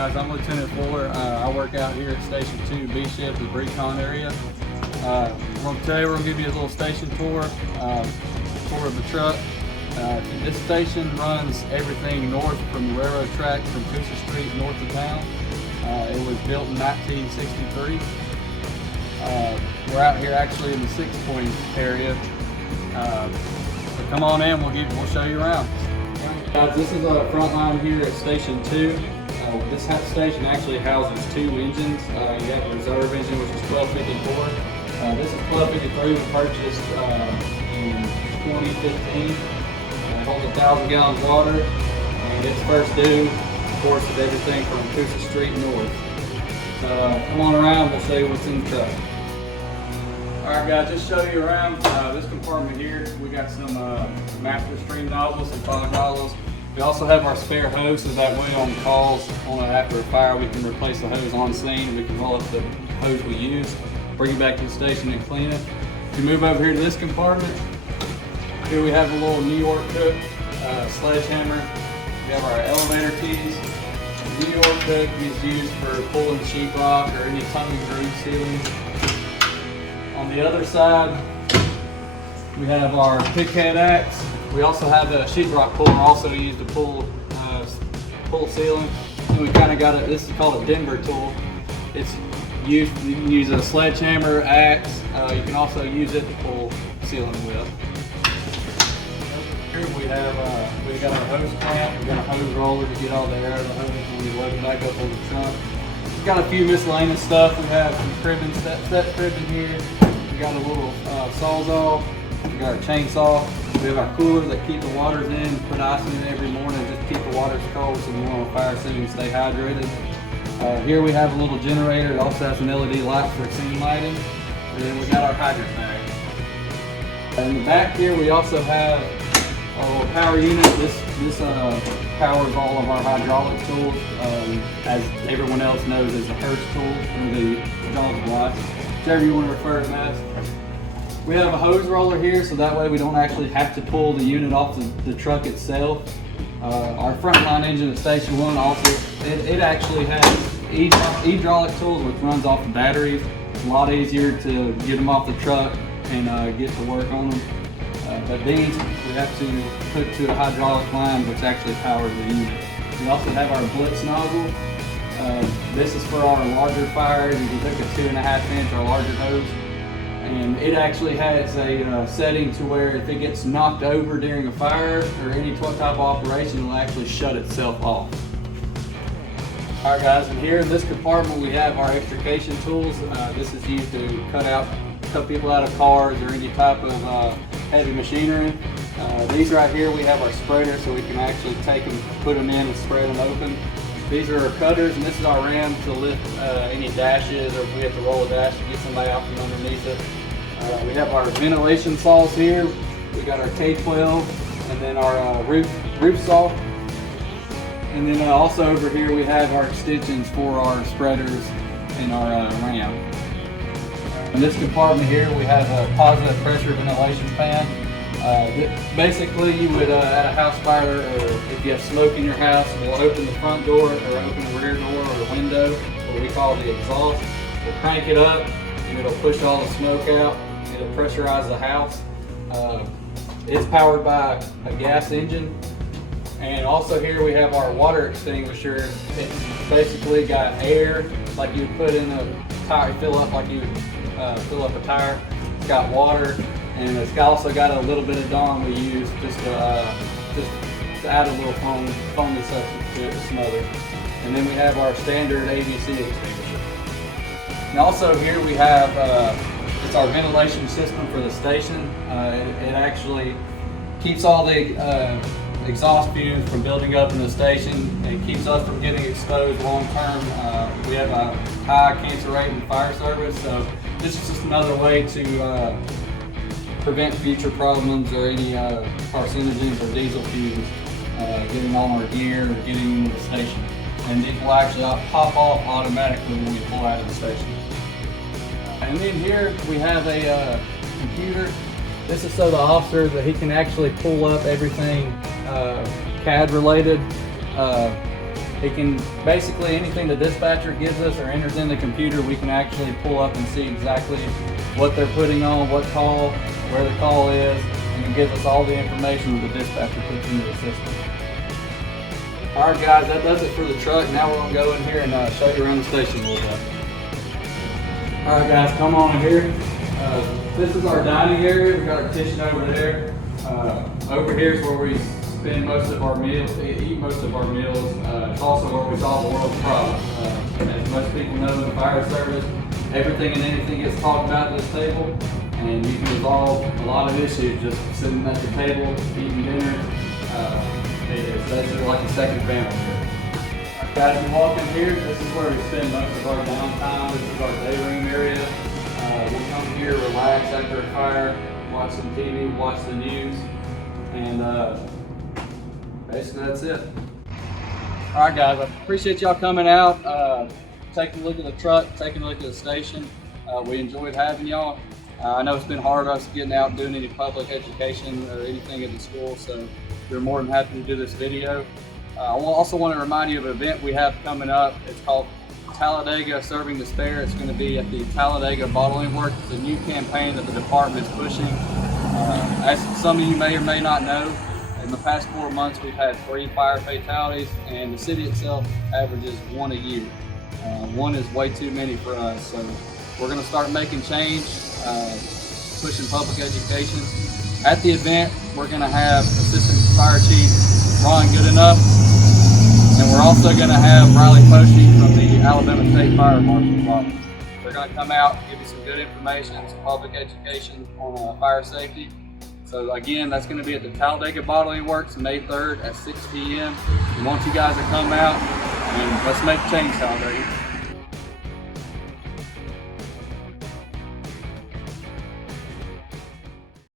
guys, I'm Lieutenant Fuller. I work out here at Station 2 B shift, the Brecon area. Today we're going to give you a little station tour of the truck. This station runs everything north from the railroad track from Coosa Street north of town. It was built in 1963. We're out here actually in the 6-point area. So come on in, we'll show you around. Guys, this is a front line here at Station 2. This station actually houses 2 engines. You have a reserve engine, which is 1254. This is 1253, we purchased in 2015. It holds 1,000 gallons of water, and it's first due, of course, with everything from Coosa Street north. Come on around, we'll show you what's in the truck. Alright guys, just show you around this compartment here. We got some master stream nozzles, some fog nozzles. We also have our spare hose, so that way on calls after a fire we can replace the hose on scene. We can roll up the hose we use, bring it back to the station and clean it. If you move over here to this compartment, here we have a little New York hook, sledgehammer. We have our elevator keys. The New York hook is used for pulling sheetrock or any tongue and groove sealing. On the other side, we have our pickhead axe. We also have a sheetrock puller, also used to pull sealing. And we kind of got it. This is called a Denver tool. It's used. You can use a sledgehammer, axe. You can also use it to pull sealing with. Here we got our hose clamp. We got a hose roller to get all the air out of the hose when we load it back up on the trunk. We've got a few miscellaneous stuff. We have some cribbing, set cribbing here. We got a little sawzall. We got our chainsaw. We have our coolers that keep the waters in. Put ice in it every morning just to keep the waters cold so we want a fire scene and stay hydrated. Here we have a little generator. It also has some LED lights for scene lighting. And then we got our hydrant bag. In the back here we also have our little power unit. This powers all of our hydraulic tools. As everyone else knows, is the Hertz tool or the hydraulic watch, whichever you want to refer to them as. We have a hose roller here, so that way we don't actually have to pull the unit off the truck itself. Our frontline engine at Station 1 also, it actually has hydraulic tools which runs off the batteries. It's a lot easier to get them off the truck and get to work on them. But these we have to hook to a hydraulic line which actually powers the unit. We also have our Blitz nozzle. This is for our larger fires. You can hook a 2.5 inch or larger hose. And it actually has a setting to where if it gets knocked over during a fire or any type of operation, it will actually shut itself off. Alright guys, and here in this compartment we have our extrication tools. This is used to cut people out of cars or any type of heavy machinery. These right here we have our spreader, so we can actually take them, put them in and spread them open. These are our cutters, and this is our ram to lift any dashes, or if we have to roll a dash to get somebody out from underneath it. We have our ventilation saws here. We got our K12, and then our roof saw. And then also over here we have our extensions for our spreaders and our ram. In this compartment here we have a positive pressure ventilation fan. Basically you would, at a house fire, or if you have smoke in your house, we'll open the front door or open the rear door or the window, what we call the exhaust. We'll crank it up and it'll push all the smoke out. It'll pressurize the house. It's powered by a gas engine. And also here we have our water extinguisher. It's basically got air like you would put in a tire, fill up like you would fill up a tire. It's got water. And it's also got a little bit of Dawn we use just to add a little foamy substance to it to smother. And then we have our standard ABC extinguisher. And also here we have, it's our ventilation system for the station. It actually keeps all the exhaust fumes from building up in the station. It keeps us from getting exposed long term. We have a high cancer rate in fire service, so this is just another way to prevent future problems or any carcinogens or diesel fumes getting on our gear or getting into the station. And these will actually pop off automatically when we pull out of the station. And then here we have a computer. This is so the officer that he can actually pull up everything CAD related. It can basically anything the dispatcher gives us or enters in the computer, we can actually pull up and see exactly what they're putting on, what call, where the call is, and it gives us all the information that the dispatcher puts into the system. All right, guys, that does it for the truck. Now we're gonna go in here and show you around the station a little bit. All right, guys, come on in here. This is our dining area. We got our kitchen over there. Over here is where we spend most of our meals, eat most of our meals. It's also where we solve the world's problems. As most people know in the fire service, everything and anything gets talked about at this table, and you can resolve a lot of issues just sitting at the table, eating dinner. It's basically like a second family here. Guys, you walk in here, this is where we spend most of our downtime. This is our day room area. We come here, relax after a fire, watch some TV, watch the news, and basically that's it. All right, guys, I appreciate y'all coming out, taking a look at the truck, taking a look at the station. We enjoyed having y'all. I know it's been hard for us getting out and doing any public education or anything at the school, so we're more than happy to do this video. I also want to remind you of an event we have coming up. It's called Talladega Serving the Spare. It's going to be at the Talladega Bottling Works. It's a new campaign that the department is pushing. As some of you may or may not know, in the past 4 months we've had 3 fire fatalities, and the city itself averages 1 a year. 1 is way too many for us, so we're going to start making change, pushing public education. At the event, we're going to have Assistant Fire Chief Ron Goodenough, and we're also going to have Riley Posey from the Alabama State Fire Marshal's Office. They're going to come out, give you some good information, some public education on fire safety. So again, that's going to be at the Talladega Bottling Works May 3rd at 6 p.m. We want you guys to come out and let's make change, Talladega.